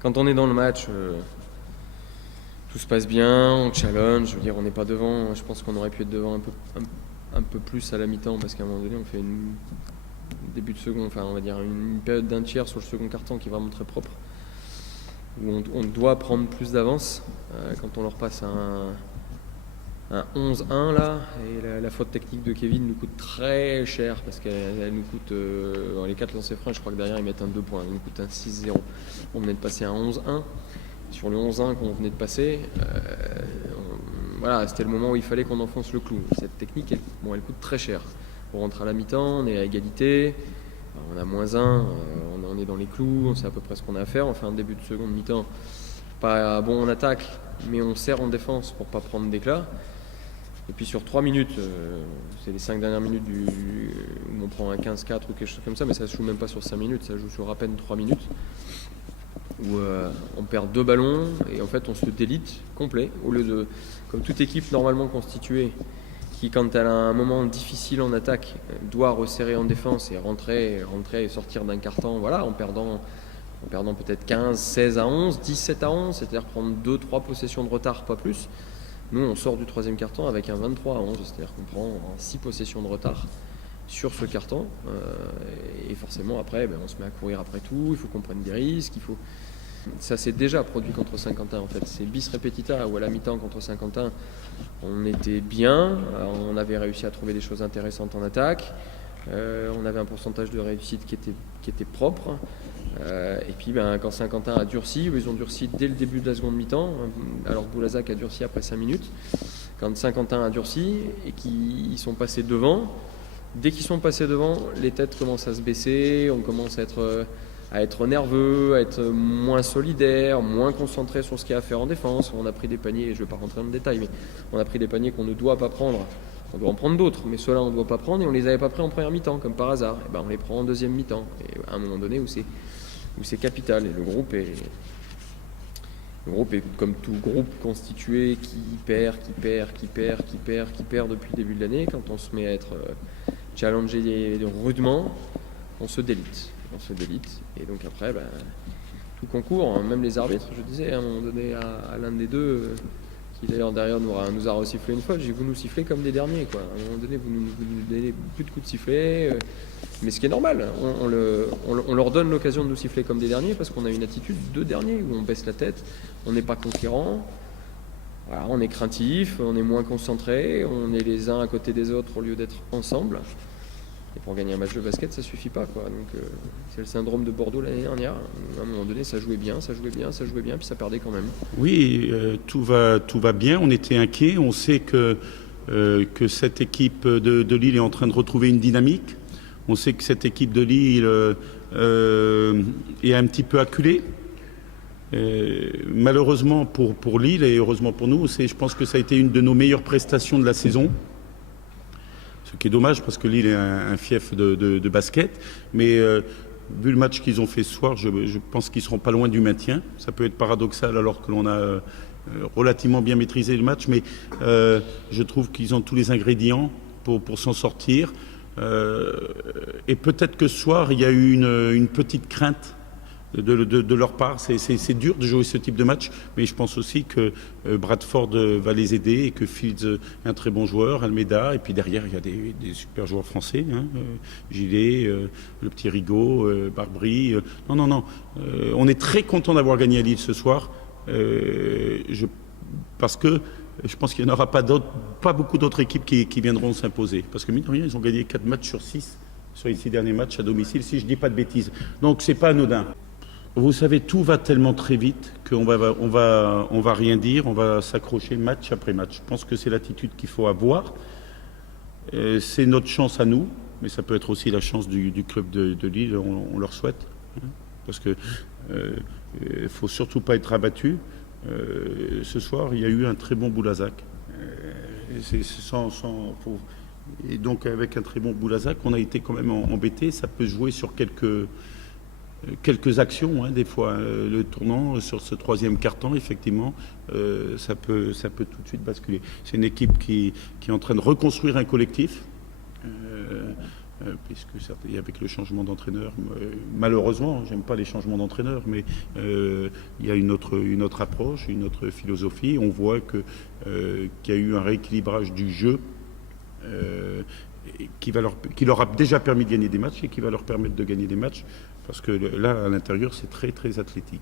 quand on est dans le match, tout se passe bien, on challenge. Je veux dire, on n'est pas devant. Je pense qu'on aurait pu être devant un peu plus à la mi-temps parce qu'à un moment donné, on fait une début de second, enfin on va dire une période d'un tiers sur le second quart-temps qui est vraiment très propre, où on doit prendre plus d'avance. Quand on leur passe un 11-1 là, et la faute technique de Kevin nous coûte très cher parce qu'elle nous coûte, dans les 4 lancers francs, je crois que derrière ils mettent un 2 points, ils nous coûtent un 6-0. On venait de passer un 11-1. Sur le 11-1 qu'on venait de passer, voilà, c'était le moment où il fallait qu'on enfonce le clou. Cette technique, elle coûte très cher. On rentre à la mi-temps, on est à égalité, on a -1, on est dans les clous, on sait à peu près ce qu'on a à faire. On fait un début de seconde mi-temps pas bon en attaque, mais on serre en défense pour pas prendre d'éclat. Et puis sur 3 minutes, c'est les 5 dernières minutes où on prend un 15-4 ou quelque chose comme ça, mais ça se joue même pas sur 5 minutes, ça se joue sur à peine 3 minutes, où on perd 2 ballons et en fait on se délite complet, au lieu de, comme toute équipe normalement constituée, qui quand elle a un moment difficile en attaque, doit resserrer en défense et rentrer et sortir d'un carton, voilà, en perdant peut-être 15, 16 à 11, 17 à 11, c'est-à-dire prendre 2-3 possessions de retard, pas plus. Nous, on sort du troisième carton avec un 23 à 11, c'est-à-dire qu'on prend 6 possessions de retard sur ce carton. Et forcément, après, on se met à courir après tout, il faut qu'on prenne des risques, Ça s'est déjà produit contre Saint-Quentin, en fait. C'est bis repetita, où à la mi-temps contre Saint-Quentin, on était bien, on avait réussi à trouver des choses intéressantes en attaque, on avait un pourcentage de réussite qui était propre. Et puis quand Saint-Quentin a durci, ils ont durci dès le début de la seconde mi-temps, alors que Boulazac a durci après 5 minutes. Quand Saint-Quentin a durci et qu'ils sont passés devant, dès qu'ils sont passés devant, les têtes commencent à se baisser, on commence à être nerveux, à être moins solidaire, moins concentré sur ce qu'il y a à faire en défense. On a pris des paniers, je ne vais pas rentrer dans le détail, mais on a pris des paniers qu'on ne doit pas prendre. On doit en prendre d'autres, mais ceux-là on ne doit pas prendre et on ne les avait pas pris en première mi-temps, comme par hasard. Et on les prend en deuxième mi-temps. Et à un moment donné où c'est capital. Et le groupe est comme tout groupe constitué qui perd depuis le début de l'année. Quand on se met à être challengé rudement, on se délite. Et donc après, tout concourt, même les arbitres, je disais à un moment donné à l'un des deux, qui d'ailleurs derrière nous a resifflé une fois, j'ai dit vous nous sifflez comme des derniers, quoi. À un moment donné, vous nous donnez plus de coups de sifflet, mais ce qui est normal, on leur donne l'occasion de nous siffler comme des derniers parce qu'on a une attitude de dernier, où on baisse la tête, on n'est pas conquérant, voilà, on est craintif, on est moins concentré, on est les uns à côté des autres au lieu d'être ensemble. Et pour gagner un match de basket, ça suffit pas, quoi. Donc c'est le syndrome de Bordeaux l'année dernière. À un moment donné, ça jouait bien, puis ça perdait quand même. Oui, tout va bien. On était inquiets. On sait que cette équipe de Lille est en train de retrouver une dynamique. On sait que cette équipe de Lille est un petit peu acculée. Malheureusement pour Lille et heureusement pour nous, je pense que ça a été une de nos meilleures prestations de la saison. Ce qui est dommage parce que Lille est un fief de basket. Mais vu le match qu'ils ont fait ce soir, je pense qu'ils ne seront pas loin du maintien. Ça peut être paradoxal alors que l'on a relativement bien maîtrisé le match. Mais je trouve qu'ils ont tous les ingrédients pour s'en sortir. Et peut-être que ce soir, il y a eu une petite crainte de leur part. C'est dur de jouer ce type de match, mais je pense aussi que Bradford va les aider et que Fields est un très bon joueur, Almeida, et puis derrière il y a des super joueurs français, Gilet, le petit Rigaud, Barbry. Non. On est très content d'avoir gagné à Lille ce soir, parce que je pense qu'il n'y en aura pas beaucoup d'autres équipes qui viendront s'imposer. Parce que mine de rien, ils ont gagné 4 matchs sur 6 sur les 6 derniers matchs à domicile, si je ne dis pas de bêtises. Donc c'est pas anodin. Vous savez, tout va tellement très vite qu'on va rien dire, on va s'accrocher match après match. Je pense que c'est l'attitude qu'il faut avoir. C'est notre chance à nous, mais ça peut être aussi la chance du club de Lille, on leur souhaite. Parce que faut surtout pas être abattu. Ce soir, il y a eu un très bon Boulazac. Et donc, avec un très bon Boulazac, on a été quand même embêté. Ça peut jouer sur quelques actions, des fois. Le tournant sur ce troisième carton, effectivement, ça peut tout de suite basculer. C'est une équipe qui est en train de reconstruire un collectif. Puisque avec le changement d'entraîneur, malheureusement, j'aime pas les changements d'entraîneur, mais il y a une autre approche, une autre philosophie. On voit qu'il y a eu un rééquilibrage du jeu qui leur a déjà permis de gagner des matchs et qui va leur permettre de gagner des matchs parce que là, à l'intérieur, c'est très, très athlétique.